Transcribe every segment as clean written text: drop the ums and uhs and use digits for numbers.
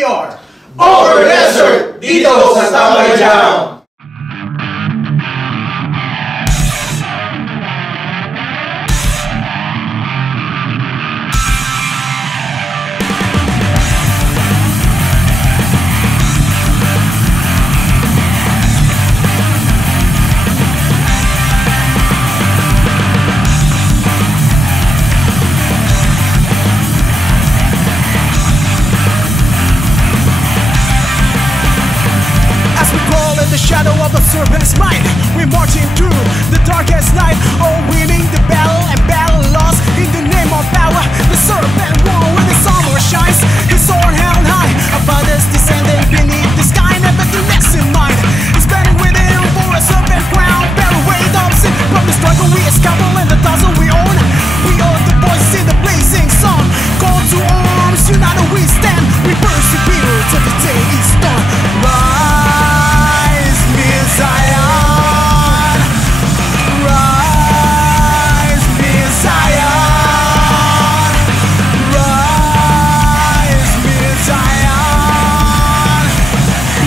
We are Over Desert dito sa Tambay Jam! Shadow of a serpent's mind, we're marching through the darkest night, all winning the battle and battle lost in the name of power. The serpent won when the summer shines, his sword held high above us, descending beneath the sky, never to less in mind. He's burning within for a serpent crown, battle weight of sin. From the struggle we escaped and the tussle we own, we are the voices in the blazing sun. Call to arms, united we stand, we persevere till the day is done. Zion, rise, be Zion, rise, be Zion,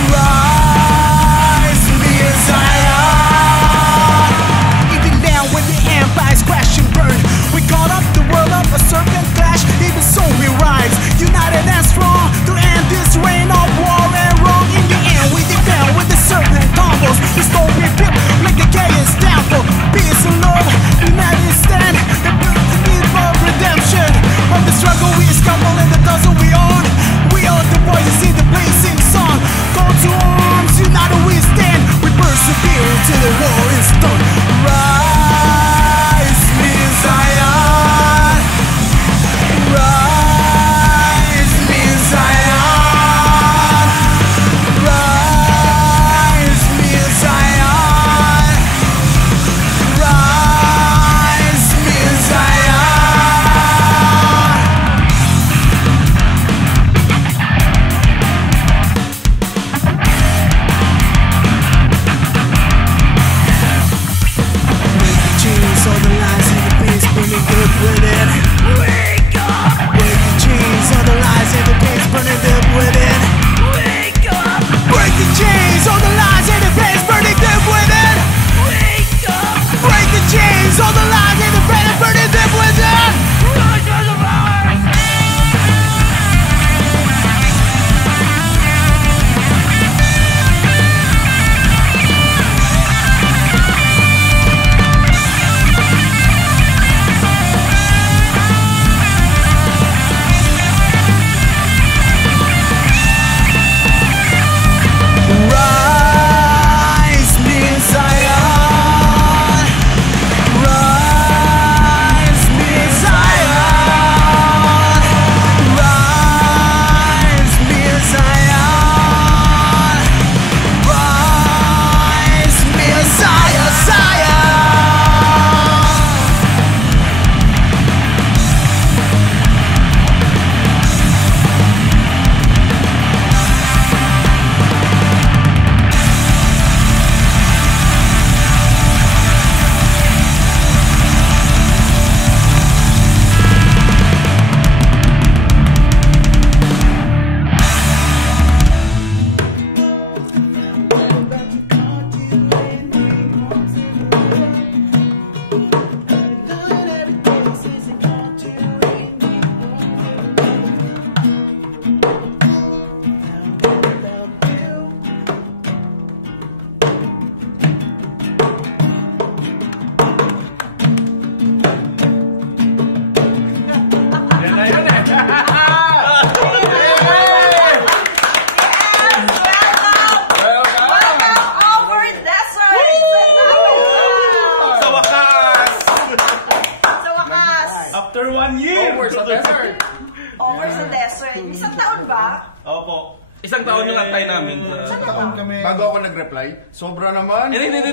rise, be Zion. Even now when the empires crash and burn, we caught up the world of a serpent clash. Even so we rise, united and strong, to end this reign of war and wrong. In the end we defend with the serpent combos. The story built like the chaos downfall. Peace and love, united stand. The need for redemption. From the struggle we escaped and the tussle we own. We are the voices in the blazing sun. Call to arms, united we stand. We persevere till the war is done. Rise, be Zion. Rise, be Zion. Rise, be Zion. Rise, be Zion. Break the chains, all the lies and the pains, burning deep within. Wake up! Break the chains, all the lies and the pains, burning deep within. Wake up! Break the chains, all the lies and the pains, burning deep within. Wake up! Break the chains, all the lies and the pains, burning deep within. Rise to the power! Rise, be Zion. Rise, be Zion. Rise, be Zion. Rise, be Zion, Zion. After 1 year! Over sa desert. Over sa desert. Isang taon ba? Opo. Isang taon yung antay namin. Isang taon kami. Bago ako nag-reply, sobra naman. Hindi.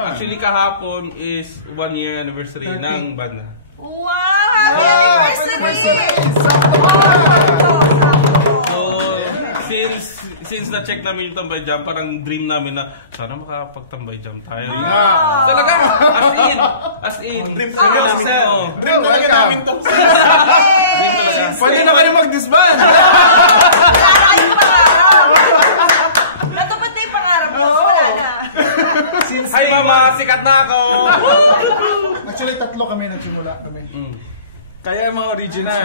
Actually, kahapon is 1 year anniversary ng banda. Wow! Happy anniversary! So, since na-check namin yung Tambay Jam, parang dream namin na sana makapag-Tambay Jam tayo. Talaga? As in. Dream namin. Dream talaga namin to. Dream talaga. Pwede na kayo mag-disband! Mama, sikat na ako! Actually, tatlo kami nagsimula kami. Kaya yung mga original.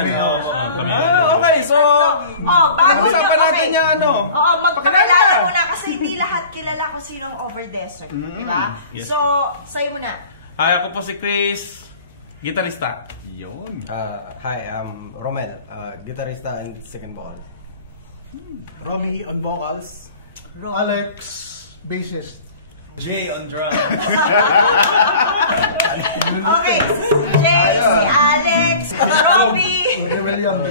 Kami. Okay, so... bago Pag-usapan natin yung ano. Oo, magpakilala Pakilala. muna kasi hindi lahat kilala kung sinong Over Desert. Diba? Yes. So, sa'yo muna. Hi, ako po si Chris, gitarista. Yun. Hi, I'm Romel, guitarista and second vocal. Robbie on vocals. Alex, bassist. Jay on drums. Okay, si Jay, si Alex, Robbie, William.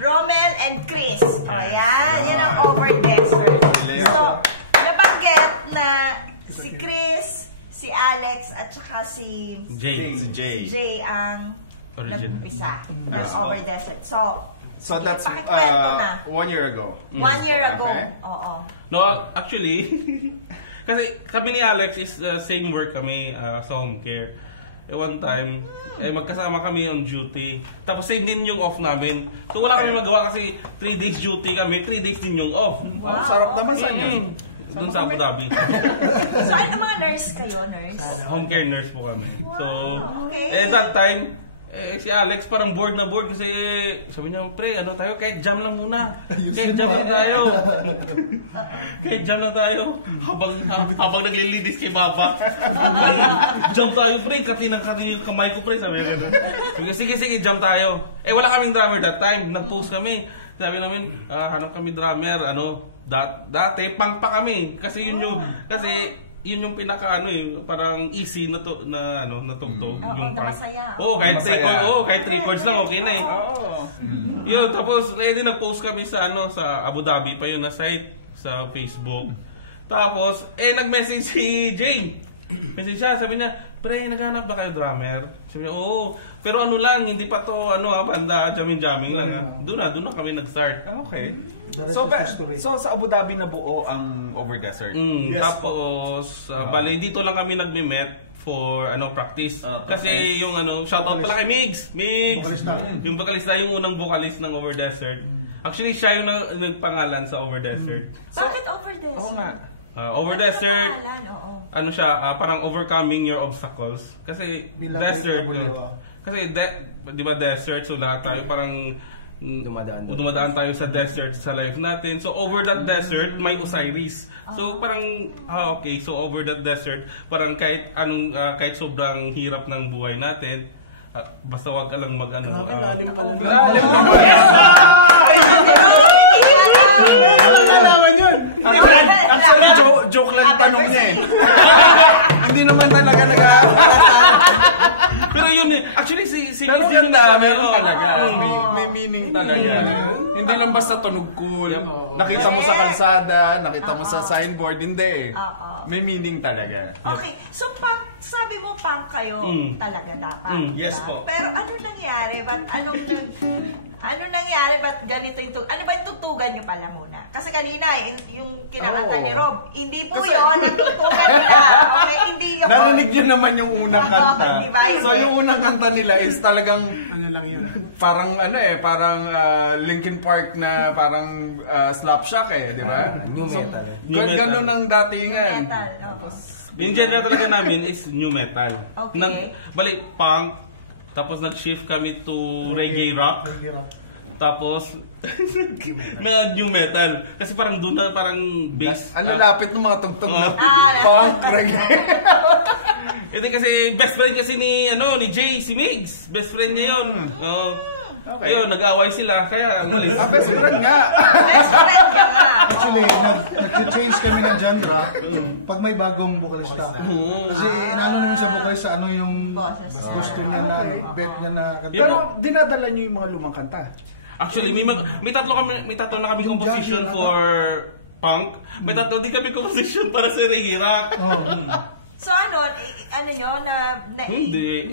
Romel, and Chris. O, yan ang Over Desert. So, nabanggit na si Chris, si Alex, at saka si Jay. Jay ang Original. nag-umpisa ng Yes. Over Desert. So that's pakikwento na. 1 year ago. 1 year ago. Okay. Oo. No, actually, kasi kami ni Alex is same work kami sa home care. One time, magkasama kami on duty. Tapos same din yung off namin. So wala kami magawa kasi 3 days duty kami, 3 days din yung off. Wow. Sarap naman sa inyo. Doon sa Abu Dhabi. So, ano mga nurse kayo, nurse? Home care nurse po kami. So, okay. that time, si Alex parang bored na bored kasi sabi niya, pre, ano tayo, kahit jam lang muna. Kahit jam lang tayo. Kahit jam lang tayo. Habang naglilidis kay Baba. Jam tayo, pre. Katinang-katin yung kamay ko, pre. Sabi niya gano'n. Sige, jam tayo. Wala kaming drummer that time. Nag-post kami. Sabi namin, hanap kami drummer. Dati, punk pa kami. Kasi yun yung pinaka parang easy na tugtog. Yung na masaya. Kahit 3 chords lang okay na eh. Yun, tapos nag-post kami sa sa Abu Dhabi pa yun na site sa Facebook. Tapos nag-message si Jay. Message siya, sabi niya, pre, naghanap ba kayo drummer? Sabi niya, oo. Pero hindi pa to banda, jamming lang. Doon na kami nag-start. Okay. So sa Abu Dhabi na buo ang Over Desert. Tapos bale dito lang kami nagme-met for practice. Kasi yung shoutout pala kay Migs. Yung vocalista, yung unang vocalist ng Over Desert. Actually siya yung nagpangalan sa Over Desert. Bakit Over Desert? Oo nga. Over Desert, siya, parang overcoming your obstacles. Kasi desert, kasi di ba desert, so lahat tayo parang dumadaan tayo sa desert sa life natin. So over that desert may Osiris. So parang okay, so over that desert parang kahit sobrang hirap ng buhay natin, basta wag ka lang Nalaman yun. Actually, joke lang yung tanong niya eh. Hindi naman talaga Pero yun actually si Pero ganda, meron talaga. May meaning talaga. Hindi lang basta tunog cool. Nakita mo sa kalsada, nakita mo sa signboard, hindi eh. May meaning talaga. Okay, so sabi mo punk kayo talaga dapat. Yes po. Pero ano nangyari? Ano nangyari? Ba't ganito yung ano ba yung tutugan nyo pala muna? Kasi kanina, yung kinakanta ni Rob, hindi po yun, nagtutugan nila. Okay, hindi yung... Narinig nyo naman yung unang kanta. Diba? So yung unang kanta nila is talagang... lang yun. Parang parang Linkin Park na parang Slapshot di ba? New metal. Ganun ang datingan. Yung genre talaga namin is new metal. Okay. Bali, punk, tapos nag-shift kami to reggae rock. Tapos, new metal. Kasi parang doon na parang bass. Ang lalapit ng mga tugtog na punk reggae. Ito kasi best friend kasi ni Jay, si Migs. Best friend niya yun. Okay. Ayun, nag-away sila. Kaya, ulit. Best friend nga. Best friend ka nga. Actually, nag-change kami ng genre pag may bagong vocalista. Kasi inaano namin sa vocalista, ano yung gusto niya na, bet niya na kanta. Pero dinadala niyo yung mga lumang kanta. Actually, may tatlo na kami composition for punk. May tatlo din kami composition para sa reggae rock. So ano nyo, Hindi.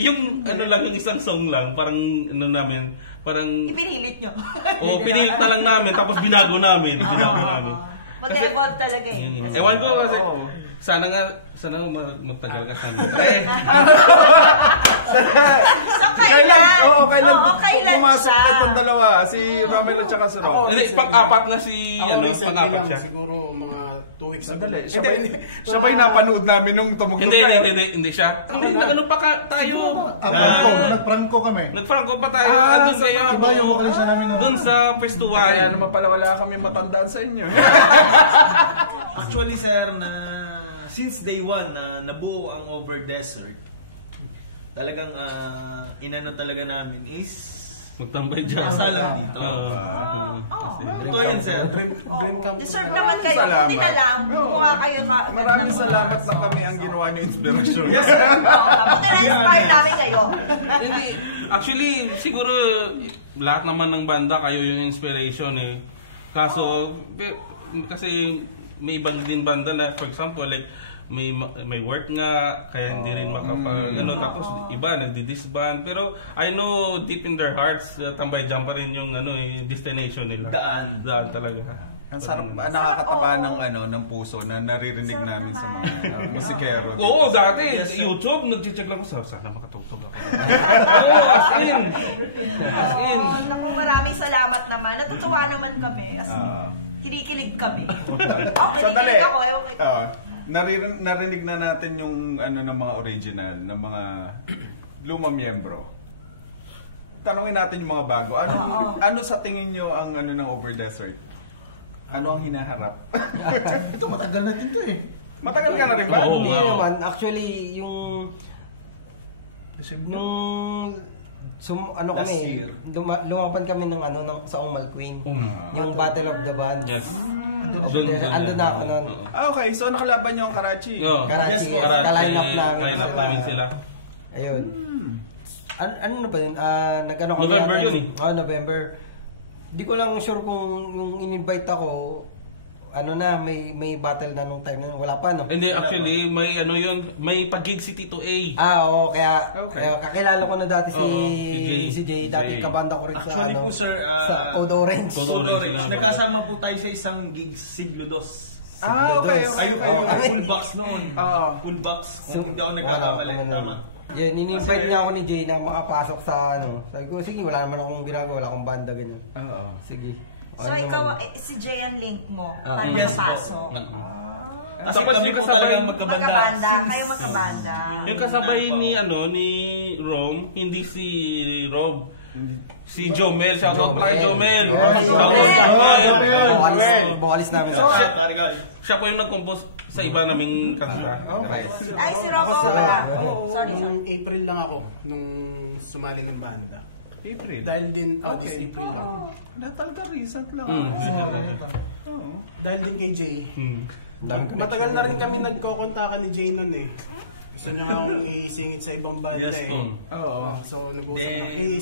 Yung lang, yung isang song lang, parang parang... Ipinilit nyo. Pinilit na lang namin, tapos binago namin. Mag-evolve talaga eh. Ewan ko kasi, sana magtagal ka sa amin. So kailan pumasok na itong dalawa, si Romel at saka si Rob. Hindi, pang-apat na pang-apat siya. Siguro mga 2 weeks ago. Sandali, siya ba yung napanood namin nung tumugtog kayo? Hindi siya. Ano pa tayo? Nag-pranko kami. Nag-Franco pa tayo. Doon kayo. Iba yung vocalista namin. Doon sa festival. Kaya naman pala wala kami matandaan sa inyo. Actually, sir, since day one na nabuo ang Over Desert, talagang inano talaga namin is magtambay dyan. Asa lang dito. Ito yun, sir. Deserve naman kayo. Hindi na lang. Mukha kayo ka. Maraming salamat na kami ang ginawa niyo inspirasyon. Buti na-inspire namin kayo. Hindi. Actually, siguro lahat naman ng banda kayo yung inspiration eh. Kaso, kasi may ibang din banda na, for example, like, may work nga kaya hindi rin tapos iba nagdi-disband, pero I know deep in their hearts Tambay Jam pa rin yung destination nila. Daan talaga. Ang sarap, nakakataba ng puso na naririnig namin sa mga musikero. Oo, dati YouTube nagche-check lang ko sana makatugtog ako. Oo, as in. Naku, maraming salamat naman. Natutuwa naman kami. Kinikilig kami. Sandali. Kinikilig ako. Narinig na natin yung ng mga original, ng mga lumang miyembro. Tanungin natin yung mga bago. Ano sa tingin nyo ang ng Over Desert? Ano ang hinaharap? Ito, matagal na din to eh. Matagal ka na rin ba? Hindi naman. Actually, lumaban kami ng sa Umal Queen. Yung Battle of the Bands. Yes. Andun na ako nun. Okay, so nakalaban nyo ang Karachi. Karachi, ka-line up namin sila. Ayun. Ano na ba yun? Nag-ano kami November yun eh. November. Di ko lang sure kung yung in-invite ako, may battle na nung time na wala pa, no? Hindi, actually, may pag-gig si Tito A. Oo, kaya kakilala ko na dati si Jay. Dati kabanda ko rin actually po, sir, sa Code Orange. Nagkasama po tayo sa isang gig, Siglo 2. Okay. Kayo full box noon. Full box. Kung hindi ako nagkakamali, tama. Yun, in-invite niya ako ni Jay na makapasok sa Sabi ko, sige, wala naman akong ginagawa, wala akong banda, ganyan. Sige. So ikaw, si Jay ang link mo para yes mapasok. Kasi kami po talagang magkabanda. Kayo magkabanda. Yung kasabay ni Rom, hindi si Rob. Si Jomel, shoutout pa kay Jomel. Bukalis namin sa siya po yung nag-compose sa iba naming kanta. Ay, si Rob wala. Sorry. April lang ako nung sumali ng banda. April? Dahil din, this April lang. Talaga recent lang. Dahil din kay Jay. Matagal na rin kami nagkokontakan ni Jay nun eh. Gusto niya akong isingit sa ibang banda eh. So nag-usap na.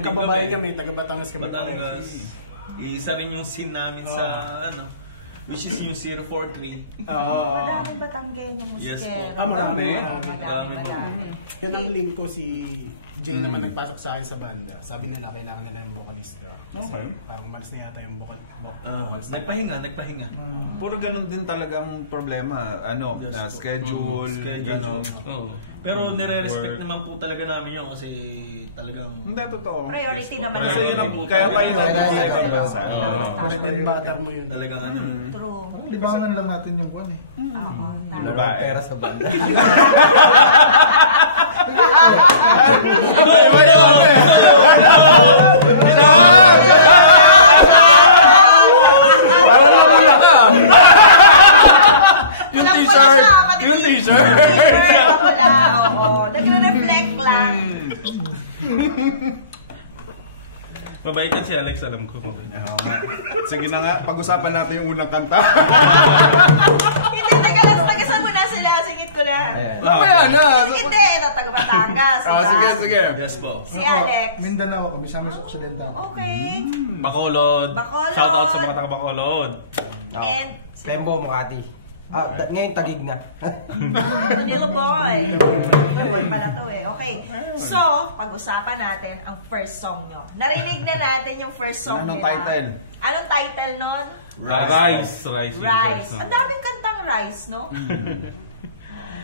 Magkababayan kami, taga Batangas kami. Isa rin yung scene namin sa which is yung 043. Marami Batanggenyo musikero. Marami. Yan ang link ko, si Jay naman nagpasok sa akin sa banda. Sabi nila kailangan nila ng vocalista. Okay. Parang malis na yata yung vocalista. Nagpahinga. Puro ganun din talagang problema. Schedule. Pero nire-respect naman po talaga namin yun kasi talagang... Hindi, totoo. Priority naman. Kasi kaya pa yun Batar mo yun. Talagang True. Libangan lang natin yung buwan eh. Walang pera sa banda. Yung t-shirt. Nagre-reflect lang. Mabait si Alex, alam ko. Sige na nga, pag-usapan natin yung unang kanta. Hindi, taga-saan mo na sila? Singit ko na. Mamaya na. Hindi, taga-Batangas. Sige. Yes po. Si Alex. Mindanao, Misamis Occidental. Okay. Bacolod. Shoutout sa mga taga-Bacolod. And Tembo, Makati. Ngayon tagig na. Manila boy. Boy pala to eh. Okay. So, pag-usapan natin ang first song nyo. Narinig na natin yung first song nila. Anong title? Anong title nun? Rise. Rise. Ang daming kantang Rise, no?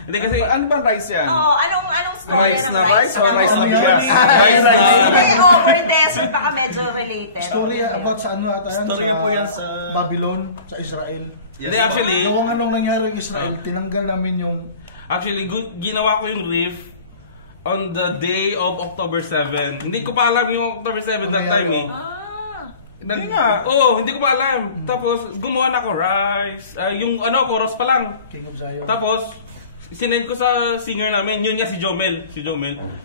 Hindi kasi, ano ba rice yan? Oo, anong story Rice ng na rice or rice na Ano bigas? yan? rice na, May over desert, baka medyo related. Story about sa ano ata yan? Story po yan sa Babylon, sa Israel. hindi actually, Gawang anong nangyari in Israel, tinanggal namin yung... actually, ginawa ko yung riff on the day of October 7. Hindi ko pa alam yung October 7 that time eh. Hindi nga. Oo, hindi ko pa alam. Tapos, gumawa na ako rice. Yung chorus pa lang. King of Zion. Tapos, sinend ko sa singer namin, yun nga si Jomel.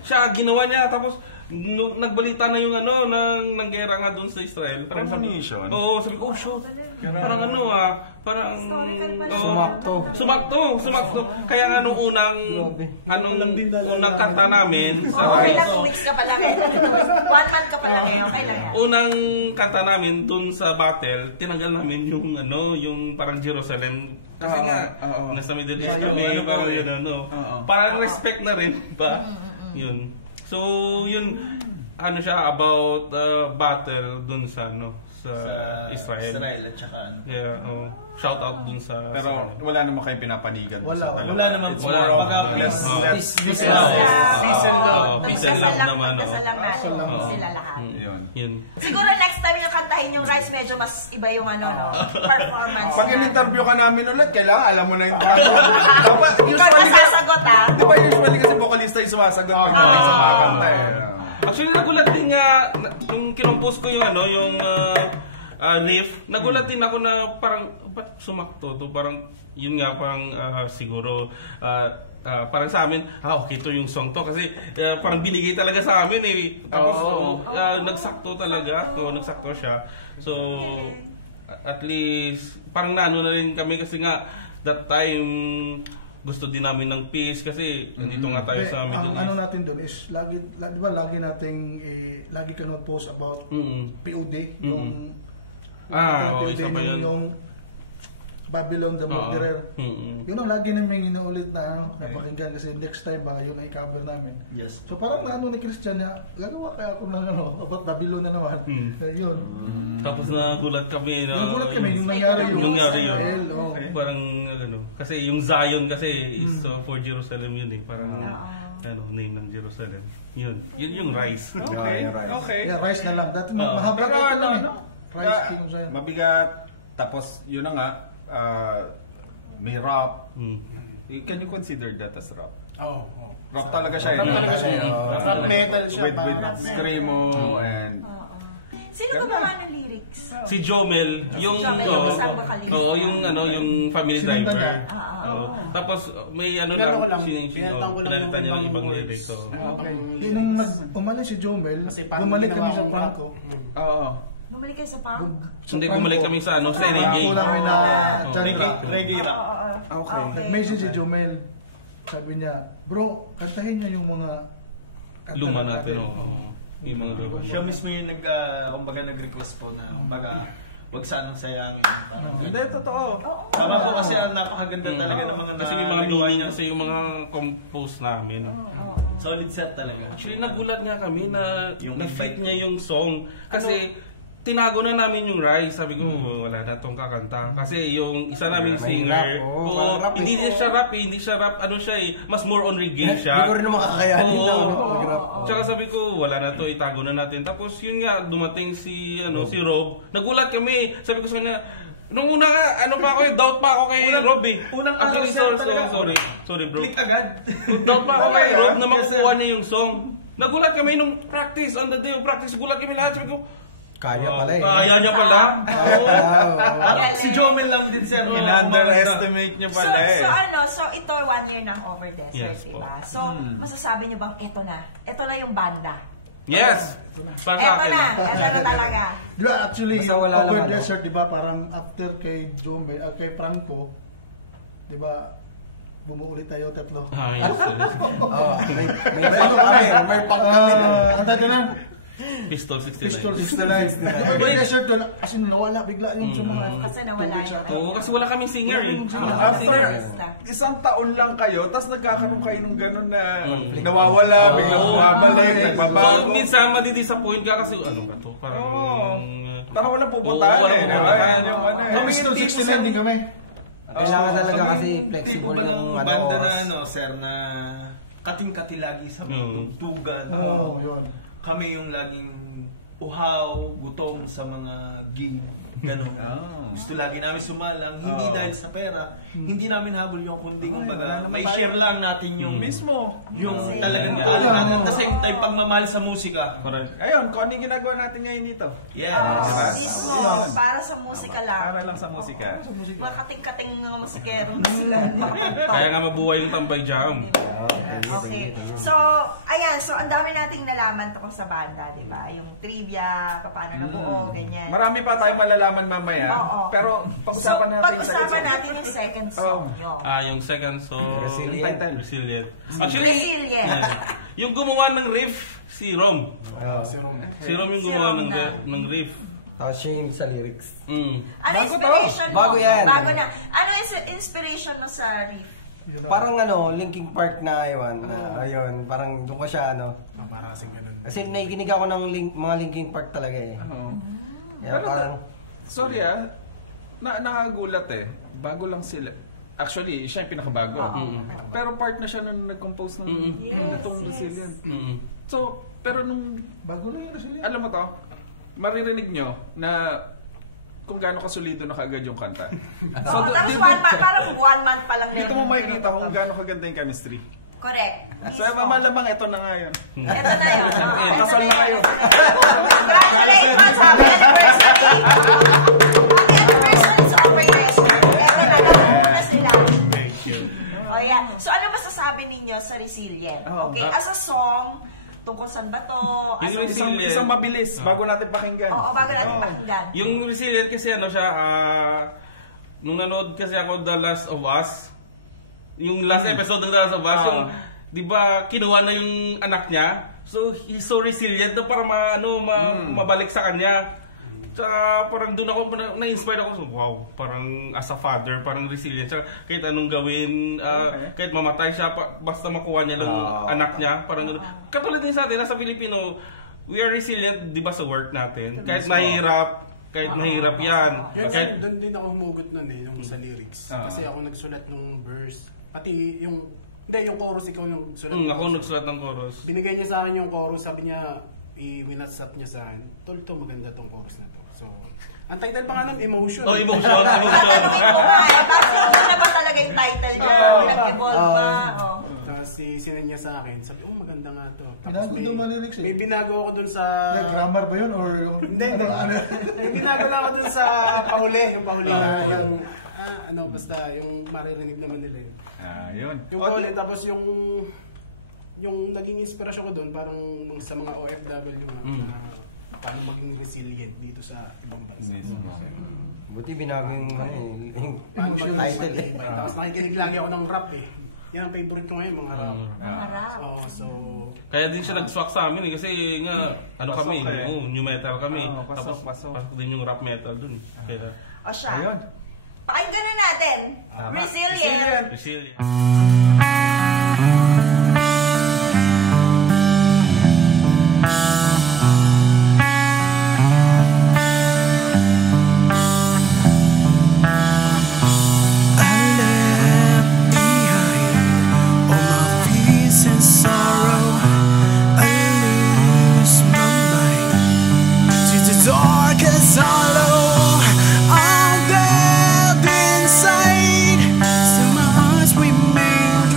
Siya, ginawa niya. Tapos, nagbalita na yung ng gera nga doon sa Israel. Parang Premonition? Oo, sabi ko, oh shoot. Parang parang... Sumakto. Kaya nga nung unang kanta namin sa Okay lang, 2 weeks ka pa lang eh. 1 month ka pa lang eh, okay lang yan. unang kanta namin dun sa battle, tinanggal namin yung parang Jerusalem. Kasi nga, nasa Middle East kami, parang yun parang respect na rin ba? Yun. So, yun, siya about battle dun sa Israel. at saka Yeah, shout out dun sa... Pero wala naman kayong pinapanigan. Wala naman po. Wala. Peace and love. Peace and love naman. Magdasal lang natin sila lahat. Yun. Siguro next time yung kantahin yung rice, medyo mas iba yung performance. Pag in-interview ka namin ulit, kailangan alam mo na yung tago. Ikaw na sasagot Di ba usually kasi vocalista yung sumasagot pag namin sa mga kanta eh. Actually, nagulat din nga, nung kinompose ko yung riff, nagulat din ako na parang, ba't sumakto to? Parang, yun nga, parang siguro, parang sa amin, okay to yung song to kasi parang binigay talaga sa amin eh. Tapos, nagsakto talaga. Nagsakto siya. So, at least, parang na rin kami kasi nga, that time, gusto din namin ng peace kasi nandito nga tayo sa Middle East. Ang natin doon is lagi nating lagi ka post about POD yung isa pa yun. Yung Babylon the Murderer. Yun ang lagi namin inuulit na napakinggan kasi next time yun ay cover namin. Yes. So parang ni Christian na gagawa kaya ako ng about Babylon na naman. Yun. Tapos nagulat kami yung nangyari yun. Parang kasi yung Zion kasi is for Jerusalem yun eh. Parang name ng Jerusalem. Yun yung rice. Okay. Yeah, rice na lang. Dati mahaba Pero rice King of Zion. Mabigat. Tapos yun na nga, may rap. Can you consider that as rap? Rap talaga siya. Metal siya. With screamo and... Sino ba mga lyrics? Si Jomel, yung family driver. Tapos may pinalitan niya ng ibang lyrics. Nung umalis si Jomel, bumalik kami sa Franco. Bumalik kayo sa Pang? Hindi, bumalik kami sa reggae. Reggae rap. Okay. Nag-message si Jomel. Sabi niya, bro, kantahin niyo yung mga luma natin. Yung mga luma. Siya mismo yung nag-request po na wag sanang sayangin. Hindi, totoo. Tama po kasi napakaganda talaga ng mga kasi yung mga meaning kasi yung mga compose namin. Solid set talaga. Actually, nagulat nga kami na na-fit niya yung song. Kasi tinago na namin yung rice. Sabi ko, wala na tong kakanta. Kasi yung isa naming singer, hindi siya rap, mas more on reggae siya. Hindi ko rin naman kakakayanin na mag-rap. Tsaka sabi ko, wala na to, itago na natin. Tapos yun nga, dumating si Rob. Nagulat kami. Sabi ko sa kanya, nung una nga, doubt pa ako kay Rob eh. Unang araw siya talaga. Sorry bro. Click agad. Doubt pa ako kay Rob na makukuha niya yung song. Nagulat kami nung practice, on the day of practice, gulat kami lahat. Sabi ko, kaya pala eh. Kaya niya pala. Si Jomel lang din sir. In-underestimate niya pala eh. So ito 1 year ng Over Desert, yes, diba? So, masasabi niyo bang ito na yung banda? Yes! Para sa akin. Ito na talaga. Diba actually, basta wala Over naman, Desert, diba parang after kay Jomel, kay Franco, diba, bumuulit tayo tatlo. Yes. May pang kami. Ang tayo na? Pistol 69. Pistol 69. Over Desert doon, kasi nawala bigla yung sa mga... Kasi nawala yun. Oo, kasi wala kaming singer eh. After isang taon lang kayo, tapos nagkakaroon kayo ng gano'n na nawawala, biglang bumabalik, nagbabago. So, minsan madidisappoint ka kasi, ano ba to? Parang... Parang walang pupuntahan eh. Pistol 69 din kami. Kailangan talaga kasi flexible yung banda oras. na sir, na kating-kati lagi sa tugtugan. Yun. Kami yung laging uhaw, gutom sa mga gig. Ganon. Gusto lagi namin sumalang, hindi dahil sa pera, hindi namin habol yung kundi kumbaga, may share lang natin yung mismo, yung talagang natin at the same time pagmamahal sa musika. Ayun, kung ano yung ginagawa natin ngayon dito. Yes. Mismo, para sa musika lang. Para lang sa musika. Mga kating-kating mga musikero na sila. Kaya nga mabuhay yung Tambay Jam. Okay. So, ayan. So, ang dami nating nalaman tungkol sa banda, di ba? Yung trivia, paano nabuo, ganyan. Marami pa tayong malalaman mamaya. Oo. Pero pag-usapan natin pag-usapan natin yung second song. Yung second song, Resilient. Actually, Resilient. yung gumawa ng riff, si Rom. Si Rom yung gumawa ng riff. Tapos siya yung sa lyrics. Ano inspiration mo? Bago yan. Bago na. Ano inspiration mo sa riff? Parang Linkin Park na ayun, parang doon ko siya Para kasing ganun. kasi nakikinig ako ng mga Linkin Park talaga eh. Kaya Pero parang sorry nakagulat bago lang sila. Actually, siya yung pinakabago. Pero part na siya nung nag-compose ng itong Resilient. So, pero nung Bago na yung Resilient. alam mo to, maririnig nyo na kung gaano kasolido na kaagad yung kanta. So, parang 1 month pa lang dito mo makikita kung gaano kaganda yung chemistry. Correct. So, malamang ito na nga yun. Ito na yun. Kasal na kayo. Congratulations! Happy anniversary! Happy anniversary sa Operation. Ito na sila. Thank you. O yan. So, ano masasabi ninyo sa Resilient? Okay, as a song, tungkol saan ba to? Isang mabilis, bago natin pakinggan. Oo, bago natin pakinggan. Yung Resilient kasi siya, nung nanood kasi ako The Last of Us, yung last episode ng The Last of Us, yung, di ba, kinuha na yung anak niya, so he's so resilient na para mabalik sa kanya. Tsaka parang doon ako, na-inspire ako, so wow, parang as a father, parang resilient. Tsaka kahit anong gawin, kahit mamatay siya, basta makuha niya lang anak niya, parang gano'n. Katulad din sa atin, nasa Filipino, we are resilient, di ba, sa work natin. Kahit mahirap, yan. Kahit Doon din ako humugot nun yung sa lyrics. Kasi ako nagsulat ng verse. Pati yung chorus, ikaw yung sulat. Ako nagsulat ng chorus. Binigay niya sa akin yung chorus, sabi niya, i-winatsap niya sa akin, Tol, maganda tong chorus na to. So, ang title pa nga ng Emotion. Emotion. Tatanungin ko nga, bakit na ba talaga yung title niya? Nag-evolve ba? Tapos sinend niya sa akin, sabi, maganda nga to. Binago daw mga lyrics May binago ako dun sa... grammar ba yun or yung... Hindi. May binago lang ako dun sa pahuli. Yung pahuli na basta yung maririnig naman nila yun. Yun. Yung pahuli, tapos yung naging inspirasyon ko dun, parang sa mga OFW na paano maging resilient dito sa ibang bansa. buti binago yung title eh. Tapos nakikinig lagi ako ng rap eh. Yan ang favorite ko ngayon, mga rap. So, kaya din siya nag-swak sa amin kasi nga kami, new metal kami. Tapos pasok din yung rap metal dun. Kaya O siya. Pakinggan na natin. Resilient. All dead inside, still my heart's remain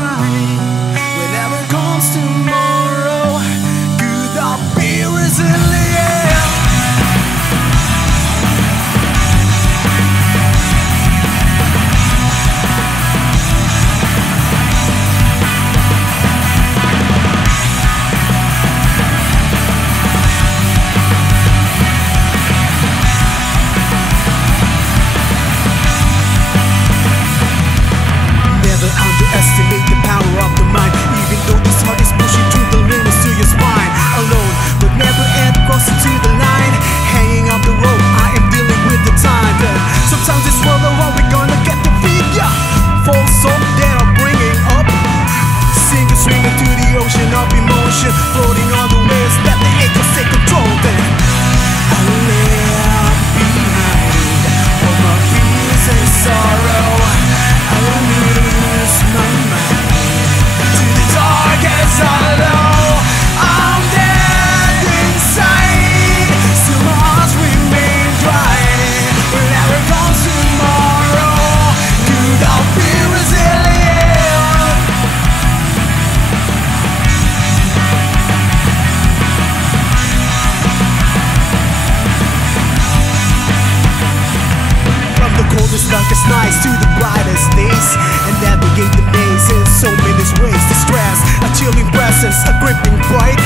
sense a gripping break.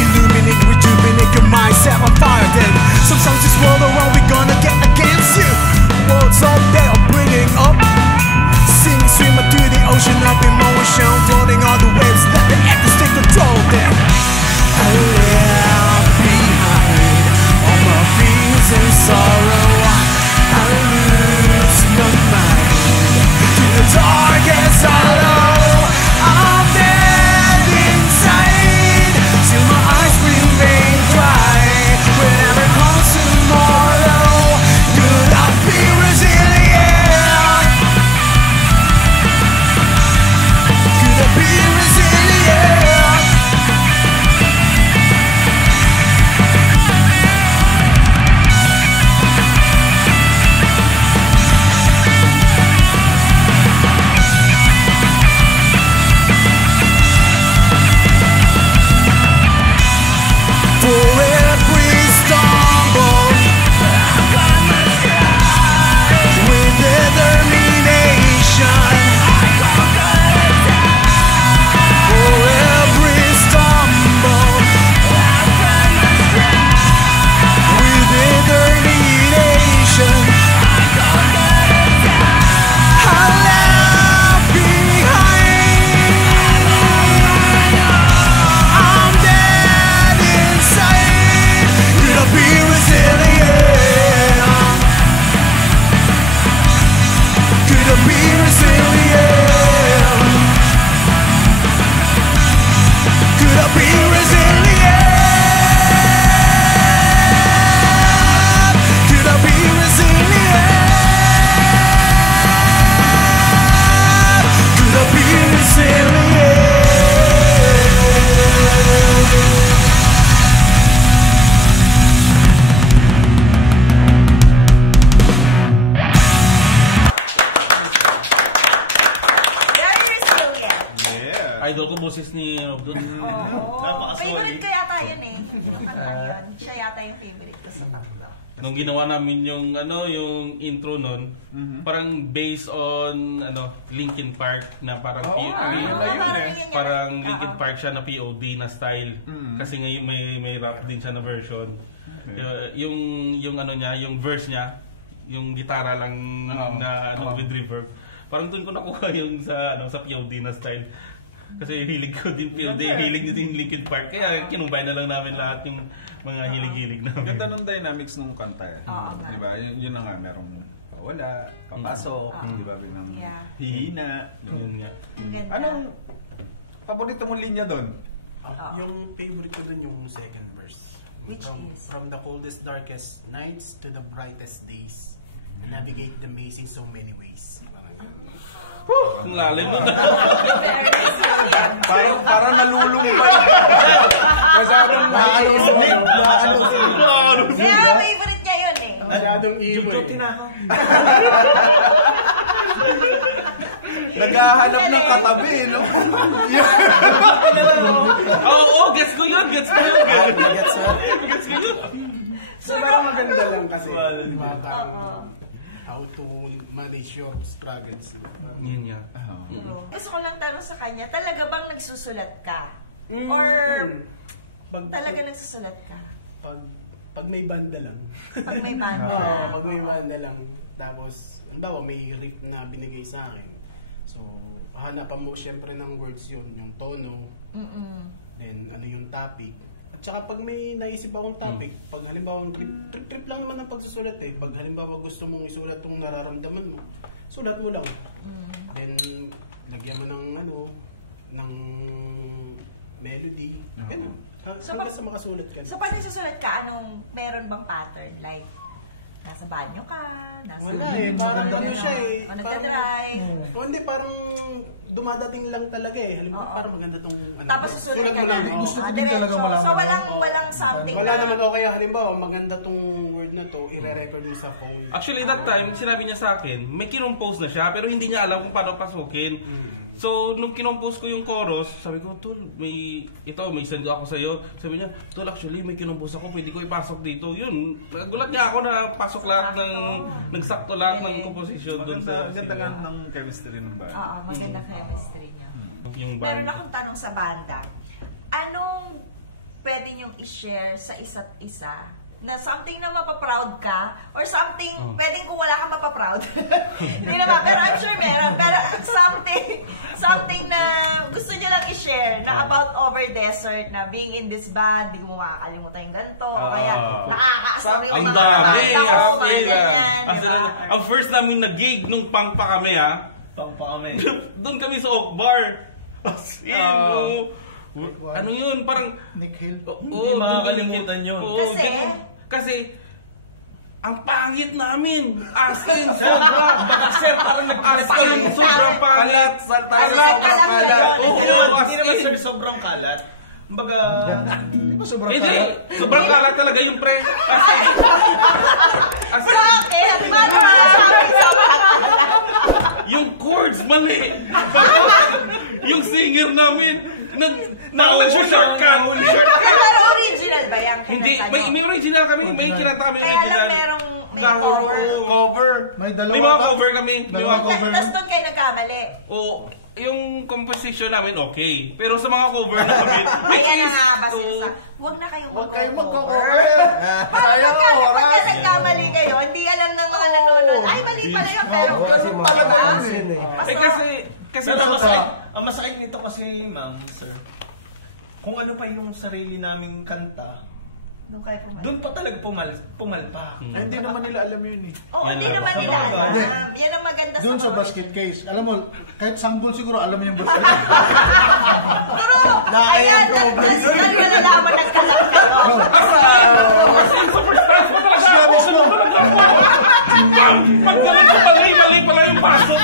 Illuminate, rejuvenate your mind, set on fire. Then some songs this world around we gonna get against you. Words up there are bringing up. Sing, swim to the ocean of emotion, floating on the waves, let the echoes take control. Then I left behind all my fears and sorrow. I lose my mind to the darkest hollow. I'm dead inside, till my eyes remain dry. Whenever comes tomorrow, could I be resilient? Could I be resilient? For every stumble, with determination. For every stumble, with determination. I left behind. I'm dead inside. Could I be resilient? Could I be resilient? Could I be resilient? Could I be resilient? Could I be resilient? Very resilient. Yeah. Idol ko boses ni Rob doon. Oo. Favorite ko yata yun eh. Yung kanta yun. Siya yata yung favorite ko sa tatlo. Nung ginawa namin yung yung intro nun, parang based on Linkin Park na parang parang Linkin Park siya na POD na style. Kasi ngayon may rap din siya na version. Yung niya, yung verse niya, yung gitara lang na with reverb. Parang doon ko nakuha yung sa POD na style. Kasi hilig ko din POD, hilig din Linkin Park. Kaya kinumbay na lang namin lahat yung mga hilig-hilig namin. Ganda ng dynamics ng kanta eh. Diba? Yun na nga, merong wala, papasok, diba? Binang hihina. Yun nga. Anong paborito mong linya doon? Yung favorite ko dun yung second verse. Which is? From the coldest, darkest nights to the brightest days, navigate the maze in so many ways. Ang lalim nun. Very resilient. Parang nalulumbay. Masyadong Kaya favorite niya yun eh. Masyadong emo eh. naghahanap ng katabi, no? Oo, gets ko yun. Gets ko yun. So, parang maganda lang kasi. How to manage your struggles. Yun yan. Gusto ko lang tanong sa kanya, talaga bang nagsusulat ka? Or talaga nagsusulat ka? Pag may banda lang. Pag may banda. Pag may banda lang. Tapos, andaw, may riff na binigay sa akin. So, hanapan mo syempre ng words yun, yung tono. Then, ano yung topic. At saka pag may naisip akong topic, pag halimbawa, trip lang naman ang pagsusulat eh. Pag halimbawa gusto mong isulat yung nararamdaman mo, sulat mo lang. Then, lagyan mo ng ng melody. Ganun. Hanggang sa makasulat ka. So, pag nagsusulat ka, meron bang pattern? Like, nasa banyo ka? Wala eh, parang siya eh. O nagdadrive? O hindi, parang dumadating lang talaga eh. Halimbawa, parang maganda tong Tapos susulat ka na. Gusto ko din talaga malaman. So, walang something wala naman o kaya halimbawa, maganda tong word na to, i-record mo sa phone. Actually, that time, sinabi niya sa akin, may kinompose na siya, pero hindi niya alam kung paano pasukin. So, nung kinompose ko yung chorus, sabi ko, Tol, may send ako sa'yo. Sabi niya, Tol, actually, may kinompose ako, pwede ko ipasok dito. Yun, nagulat niya ako na pasok lahat nagsakto lahat ng composition doon sa... Maganda nga ng chemistry ng band. Oo, maganda chemistry niya. Yung band. Meron akong tanong sa banda. anong pwede niyong i-share sa isa't isa? Na something na mapaproud ka or something, pwedeng kung wala kang mapaproud. Hindi naman, pero I'm sure meron. Pero something na gusto niyo lang i-share na about Over Desert, na being in this band, di mo makakalimutan yung ganito, o kaya nakaka-sorry yung mga dami. Ang first namin na-gig nung pang pa kami, doon kami sa Oak Bar. Ano yun? Parang Nick Hill. Hindi makakalimutan yun. Kasi ang pangit namin. As in, sobra. Baka sir, parang nag-as-in. Sobrang pangit. Hindi naman sir, sobrang kalat. Kumbaga, sobrang kalat talaga yung pre. Bakit? Yung chords, mali. Yung singer namin, nag-shortcut. Pero original ba yan? Hindi, may original kami. May kinanta kami Kaya original. lang merong cover. May mga cover kami. Tapos doon kayo nagkamali. Oo. Yung composition namin, okay. Pero sa mga cover na kami, may Kaya case. nga, basta huwag na kayong magko-cover. Parang pagka nagkamali kayo, hindi alam ng mga nanonood. Ay, mali pala yun. Pero kasi ganun mga pala ba? pansin Kasi ang masakit nito kasi, ma'am, sir, kung ano pa yung sarili naming kanta, doon pa talaga pumalpa. Hindi naman nila alam yun eh. Oo, hindi naman nila alam. Yan ang maganda sa Doon sa basket case, alam mo, kahit sanggol siguro alam mo yung basket. Pero, ayan, doon ka nalaman ng kalat kayo. Pag ganun ko mali pala yung pasok.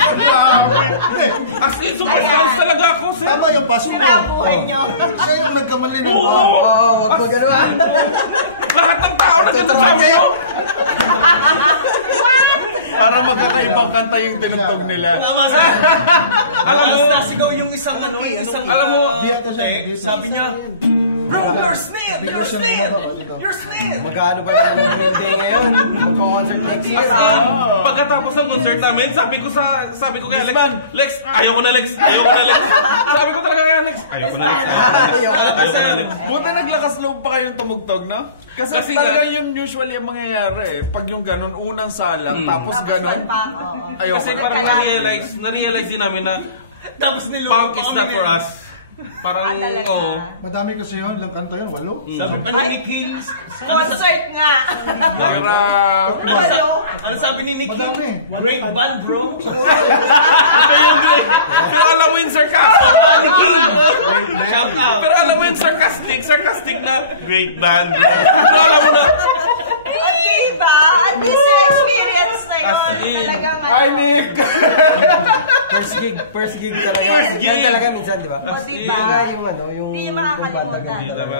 As in, superstars talaga ako, sir. Tama yung pasok mo. Sinabuhay niyo. Siya yung nagkamali ng Oo, wag gano'n. Lahat ng tao na sinasabi ko. Parang magkakaibang kanta yung tinugtog nila. Alam mo, nasigaw yung isang alam mo, sabi niya, bro, you're Smith! You're Smith! Mag-ano ba naman ng Green Day ngayon? Magko-concert next year. pagkatapos ng concert namin, sabi ko kay Lex, ayoko na Lex. Sabi ko talaga kay Lex, ayoko na Lex. Buta naglakas loob pa kayong tumugtog, no? Kasi talaga yun usually ang mangyayari eh. Pag yung ganun, unang salang, tapos ganun. Kasi parang na-realize din namin na Tapos punk is not for us. Parang, oo. Madami kasi yun, lang kanta yun, 8. Sabi pa ni Kills. Concert nga. Ano sabi ni Nicky? Madami. Great band, bro. Pero alam mo yung sarcastic. Shout out. Pero alam mo yung sarcastic na great band. Pero alam mo na, At diba? At least yung experience na yun. Talagang Hi, Nick! First gig talaga. Yan talaga minsan, di ba? O, diba? Yan nga yung ano, yung Hindi niya makakalimutan. ganun Diba? talaga.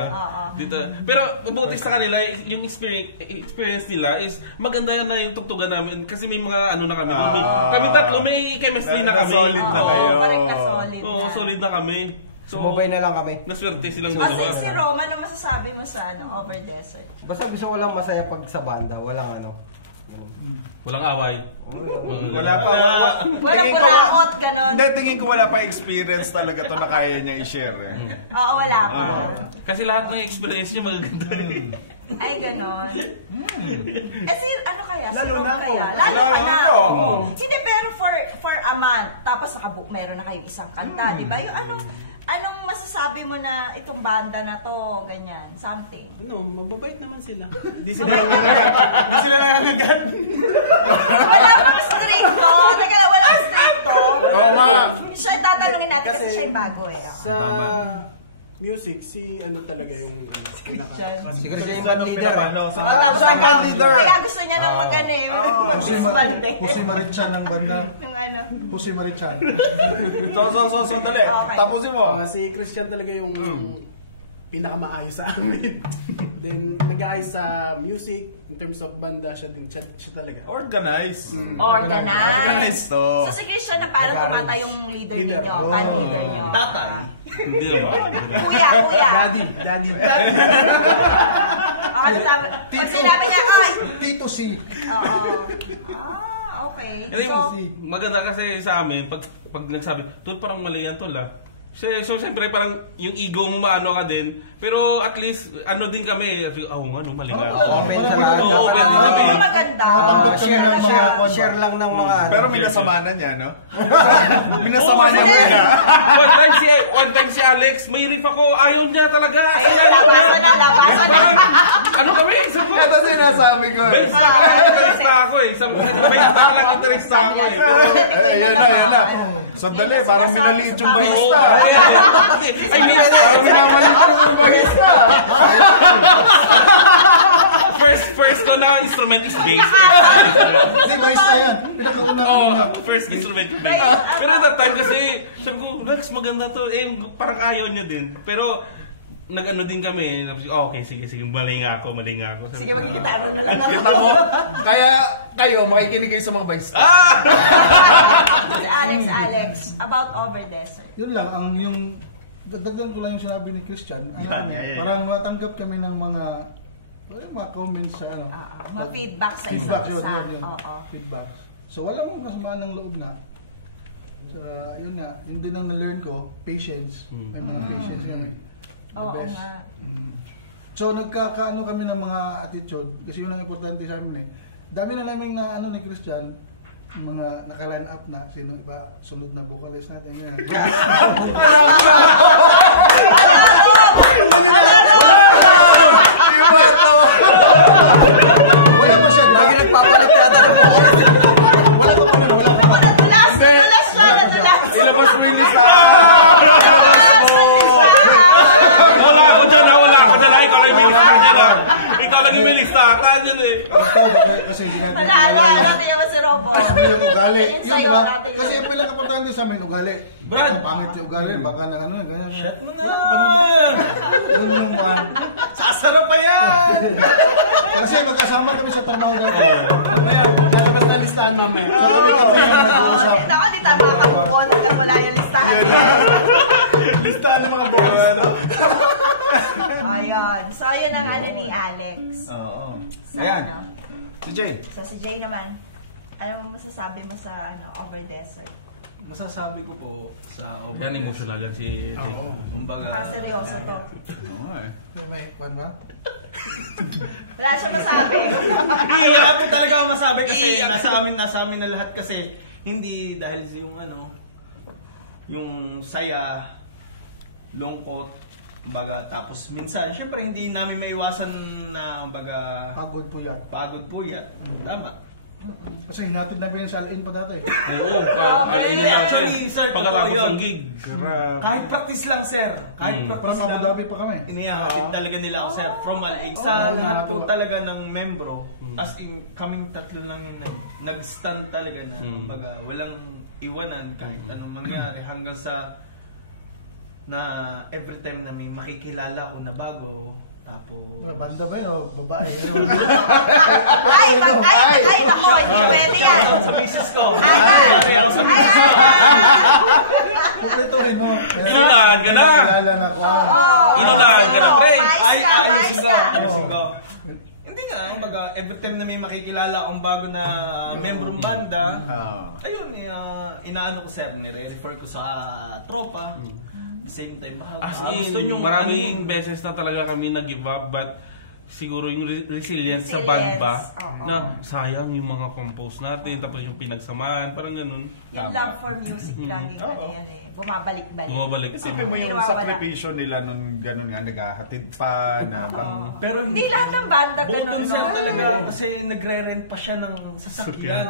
Dito. Pero mabuti sa kanila, yung experience nila is maganda na yung tugtugan namin kasi may mga ano na kami. Kami tatlo, may chemistry na kami. Solid na Oo, kayo. parang na-solid Oo, na. solid na kami. Sumabay na lang kami. Naswerte silang Kasi dalawa. si Roma, ano masasabi mo sa Over Desert? Basta gusto ko lang masaya pag sa banda. Walang ano. Walang away. Wala pa. Walang kulaot, ganon. Hindi, tingin ko wala pa experience talaga to na kaya niya i-share eh. Oo, wala pa. Kasi lahat ng experience niya magaganda. Ay, ganon. Kasi ano kaya? Lalo Sino na kaya? ako. Lalo ka na. ako. Hindi, pero for a month, tapos meron na kayong isang kanta, di ba? Yung anong masasabi mo na itong banda na to, ganyan, something? Ano, mababait naman sila. Hindi sila nangangagat. Wala pang stricto. Wala stricto. Oo, mga. Siya, tatanungin natin kasi Kasi- siya yung bago eh. Sa music, si ano talaga yung pinaka... Siguro siya yung band leader. Siya ang band leader. Kaya gusto niya nang mag-ano eh. Mag-disband eh. Pusi Marichan ng banda. Yung ano. Pusi Marichan. So, dali. Okay. Tapusin mo. Si Christian talaga yung pinakamaayos sa amin. Then, nag-aayos sa music, in terms of banda, siya talaga. Organize. Organized. to. So si Christian na parang kumata yung leader ninyo, band leader nyo. Tatay. Hindi naman. Kuya. Daddy. Ano sabi? Pag sinabi niya, ay! Tito C. Oo. Okay. Hindi, So, maganda kasi sa amin, pag nagsabi, tol, parang mali yan, tol, ah. So, siyempre, parang yung ego mo maano ka din. Pero at least, ano din kami. Mali nga. Open sa lahat. Open din kami. Maganda. Share lang ng mga... Pero may nasamanan niya, no? Minasamanan niya muna. One time si Alex, may riff ako. Ayaw niya talaga. Labasan na. Ano kami? Ito sinasabi ko. Interesta ako eh. Interesta ako eh. Ayan na. Sandali, parang minaliit yung barista. Parang minamalit yung barista. First ko na instrument is bass. Hindi, mais na yan. First instrument is bass. Pero that time kasi, sabi ko, Lex, maganda to. Parang ayaw niya din. Pero, nag-ano din kami. Okay, sige. Mali nga ako. Sige, magkikita na lang. Kita mo? Kaya kayo, makikinig kayo sa mga barista. Alex, about Over Desert. Yun lang, yung dagdagan ko lang yung sinabi ni Christian. Parang matanggap kami ng mga comments sa mga feedback sa feedback isa't isa. Feedback. So walang kasamaan ng loob na. So yun nga, yun din ang na-learn ko, patience. May mga patience kami. The best. So nagkakaano kami ng mga attitude kasi yun ang importante sa amin eh. Dami na namin na ni Christian, mga naka-line up na sino iba sunod na vocalist natin yan. Wala pa siya. Lagi nagpapalit ka na ng vocalist. Ilabas mo yung lista. Wala ako dyan. Ikaw lang yung may lista. Tanyan eh. Kasi hindi natin Hindi naman si Robo. yung ugali. Yun diba? Kasi yung pinaka-importante sa amin, ugali. Brad! Pangit yung ugali. Baka na ganyan. Shut mo na! Yun yung one. Sasarap pa yan! Kasi magkasama kami sa trabaho natin. Lalabas na listahan mamaya. So kami nag-uusap. Hindi tama makakupon. Wala yung listahan. Listahan ng mga boys. Ayun. So, yun ang ni Alex. Oo. So, Ayan. Si Jay. So, si Jay naman. Ano masasabi mo sa Over Desert? Masasabi ko po sa Yan, emotional agad si Jay. Kumbaga, Seryoso to. Oo eh. May one ba? Wala siya masabi. wala po talaga ako masabi kasi nasa amin na lahat kasi hindi dahil yung yung saya, lungkot, baga tapos minsan syempre hindi namin maiwasan na baga Pagod po yan. tama. Kasi hinatid namin yung salin pa dati. Oo. Actually, sir, pagkatapos totoo yun. ng gig. Kahit practice lang, sir. Kahit From practice Abu lang. Dhabi pa kami. Inihahatid talaga nila ako, sir. From sa lahat po talaga ng membro, as in, kaming tatlo lang yung nag-stand talaga na baga, walang iwanan kahit anong mangyari hanggang sa na every time na may makikilala ko na bago, tapos Banda ba yun o babae? Ay, nako, hindi pwede yan. shoutout sa misis ko. Ay, Kumpletuhin mo. Inunahan ka na. Kilala na ko. Inunahan ka na, pre. Ayusin ko. Hindi nga, baga, every time na may makikilala akong bago na membrong banda, ayun, inaano ko, sir, nire-refer ko sa tropa. Same time, As in, maraming beses na talaga kami nag-give up, but siguro yung resilience sa band ba, na sayang yung mga compose natin, tapos yung pinagsamahan, parang ganun. Yung love for music lagi yan eh. Bumabalik-balik. Isipin mo yung sakripisyo nila nung ganun nga, naghahatid pa, na pero hindi lahat ng banda ganun, sir, talaga, kasi nagre-rent pa siya ng sasakyan.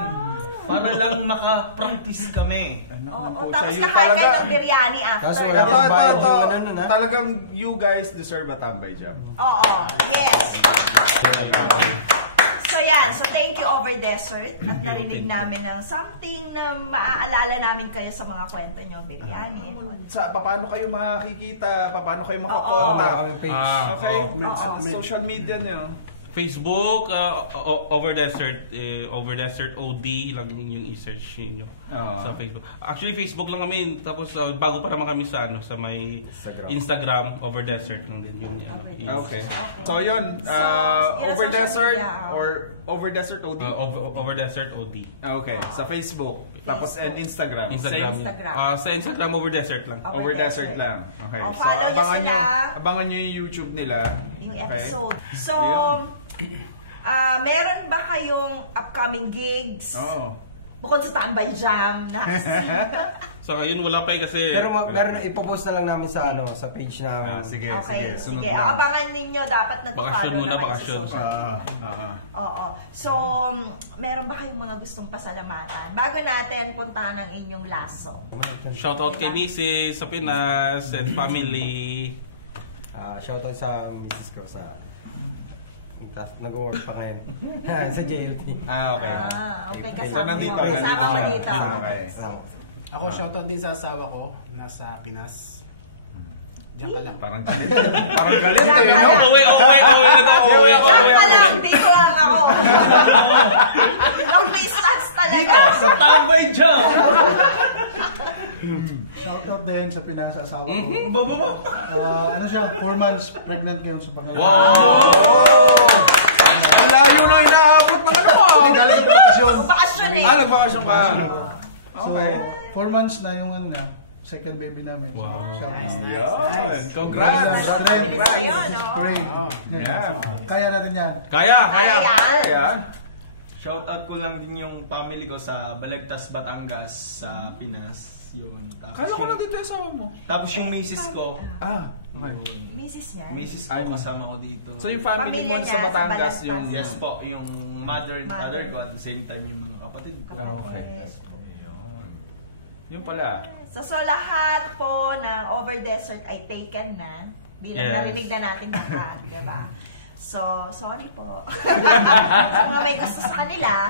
Para lang maka-practice kami. Oo, tapos nakain kayo ng biryani after. Kaso wala pang bayad yung ano nun, ha? Talagang you guys deserve a tambay job. Oo, yes. So yan, so thank you Over Desert. At narinig namin ng something na maaalala namin kayo sa mga kwento nyo, biryani. Paano kayo makikita? Paano kayo makakontak? Page. Okay? Oo. Social media nyo. Facebook, Over Desert OD lang yung i-search niyo sa Facebook. Actually, Facebook lang kami, tapos bago pa naman kami sa may Instagram, Over Desert lang din yun. Okay. So yun, Over Desert or Over Desert OD? Over Desert OD. Okay, sa Facebook. Tapos and Instagram. Sa Instagram, Over Desert lang. Over Desert lang. Okay. So abangan nyo yung YouTube nila. Yung episode. So, meron ba kayong upcoming gigs? Bukod sa Tambay Jam So ngayon wala pa kasi pero meron ipopost na lang namin sa sa page namin. Sige. Sunod lang. Abangan ninyo, dapat bakasyon muna, bakasyon. Oo. So, meron ba kayong mga gustong pasalamatan bago natin puntahan ang inyong laso? Shoutout kay Mrs. sa Pinas and family. Shoutout sa Mrs. ko sa nag-work pa ngayon. Sa JLT. Okay. Okay, so nandito ka dito. Okay. Ako, shoutout din sa asawa ko, nasa Pinas. Diyan ka lang. Parang galit. No? Uwi na to. Diyan ka lang, dito lang ako. Long distance talaga. Sa Tambay Jam. Shoutout din sa Pinas, sa asawa ko. Baba. Ano siya, 4 months pregnant ngayon sa pangalawa. Ang layo na inaabot mga Galing sa bakasyon. Bakasyon eh. Nagbakasyon ka. So, 4 months na yung second baby namin. Wow. Nice. Congrats. Great. Kaya natin yan. Kaya. Shoutout ko lang din yung family ko sa Balagtas, Batangas, sa Pinas. Yun. Kala ko lang dito yung asawa mo. Tapos yung misis ko. Okay. Misis niya? Misis ko, kasama ko dito. So yung family mo sa Batangas, yung... Yes po, yung mother and father ko at the same time yung mga kapatid ko. Okay. Yung pala. So lahat po ng Over Desert ay taken na. Bilang narinig na natin lahat, diba? So, sorry po. Sa mga may gusto sa kanila.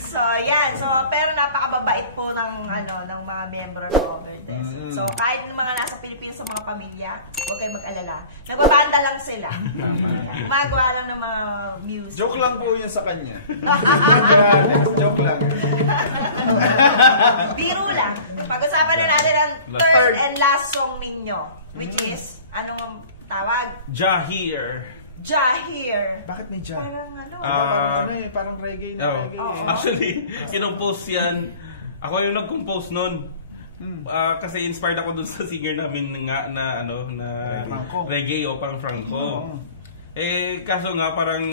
So, yan. So, pero napakababait po ng mga miyembro ng Over Desert. So, kahit ng mga nasa Pilipinas sa mga pamilya, huwag kayong mag-alala. Nagbabanda lang sila. Magawa lang ng mga music. Joke lang po yun sa kanya. Joke lang. Biro lang. Pag-usapan na natin ang third and last song ninyo. Which is, anong tawag? Jahir. Bakit may Jah? Parang parang reggae reggae. Actually, kinompose yan. Ako yung nag-compose nun. Kasi inspired ako dun sa singer namin na reggae o parang Franco. Kaso nga parang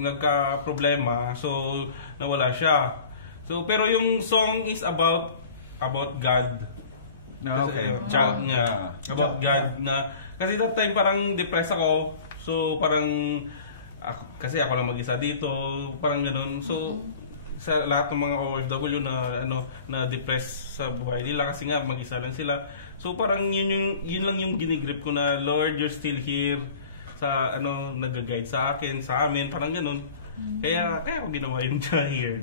nagka-problema, so nawala siya. So pero yung song is about God. Okay. About God na kasi that time parang depressed ako. So parang kasi ako lang mag-isa dito, parang ganoon. So sa lahat ng mga OFW na depressed sa buhay nila kasi nga mag-isa lang sila. So parang yun lang yung ginigrip ko na Lord, you're still here sa nag-guide sa akin, sa amin, parang ganoon. Kaya ako ginawa yung Jahir.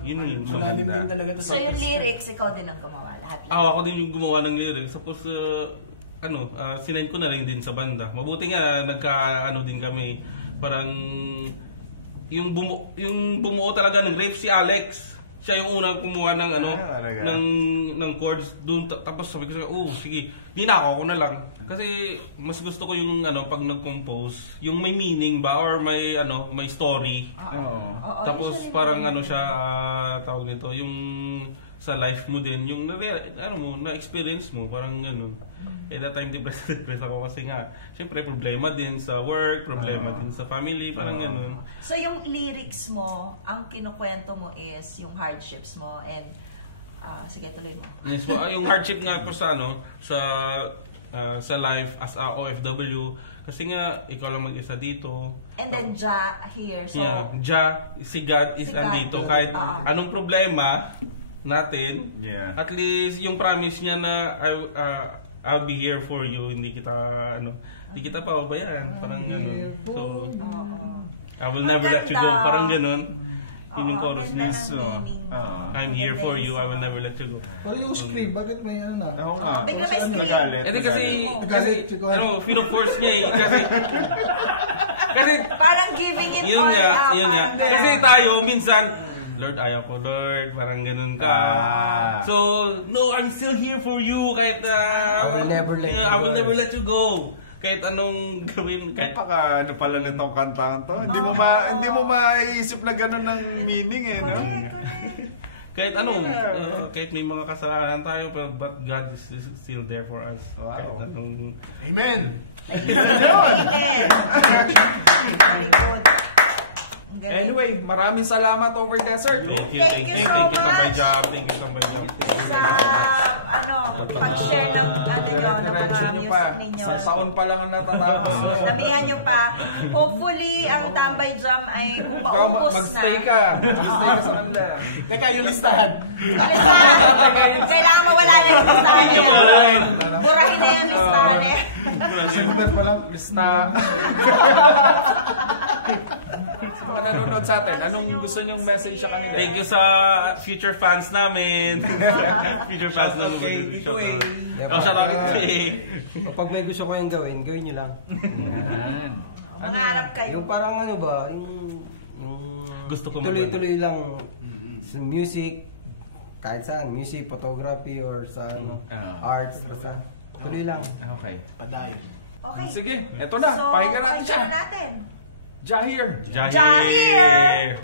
Yun yung maganda. So yung lyrics, ikaw din ang gumawa lahat? Ako din yung gumawa ng lyrics. Tapos, sinend ko na rin din sa banda. Mabuti nga, din kami. Parang, yung bumuo talaga ng riff si Alex. Siya yung unang kumuha ng ng chords doon. Tapos sabi ko siya, sige, dinako ko na lang. Kasi mas gusto ko yung pag nag-compose, yung may meaning ba or may may story. Tapos parang siya tawag nito, yung sa life mo din, yung na-experience mo, parang gano'n. That time depressed ako kasi nga, syempre problema din sa work, problema din sa family, parang gano'n. So yung lyrics mo, ang kinukwento mo is yung hardships mo and sige, tuloy mo. Yes, yung hardship nga po sa life as a OFW, kasi nga ikaw lang mag-isa dito. And then Jah here. So si God is andito kahit anong problema natin. At least yung promise niya na I'll be here for you, hindi kita pababayaan, parang gano'n. So I will never let you go, parang gano'n. Yun yung chorus niya. I'm here for you, I will never let you go. Pero yung scream, bakit may ano na? Oo nga. Bigla may Ano? scream. Nagalit. Ito kasi, Nagalit, Chico. feel of force niya eh. Kasi, Parang giving it yun all nga, up. yun nga. parang Kasi gano'n. tayo, minsan, Lord, ayaw ko, Lord, parang ganun ka. So, no, I'm still here for you, kahit I will never let you I will go. never let you go. Kahit anong gawin, kahit Napaka ano pala nitong kantahan to. Hindi mo maiisip na ganun ng meaning eh, no? kahit anong, kahit may mga kasalanan tayo, but God is still there for us. Wow. Kahit anong... Amen! Amen. Very good. Ang galing. Anyway, maraming salamat Over Desert. Thank you so Tambay much. Job. Thank you, Tambay Job. Sa, pag-share ng mga music ninyo. Sa taon pa lang ang natatapos. Sabihan nyo pa, hopefully, ang Tambay Jam ay Ikaw, maubos na. magstay ka. Magstay ka sa kanila. Teka, yung listahan. Kailangan mawala na yung listahan niya. Burahin na yung listahan niya. Center pa lang. Na sa mga nanonood sa atin, anong gusto nyong message sa kanila? Thank you sa future fans namin. Future fans namin. Ito eh. Shout out ito eh. Kapag may gusto ko yung gawin nyo lang. Mangarap kayo. Yung parang ano ba, yung Gusto ko tuloy-tuloy lang sa music, kahit saan, music, photography, or sa arts, basta tuloy lang. Okay. Padayon. Okay. Sige, eto na. So, Pakinggan natin siya. pakinggan natin. Jahir. Jahir!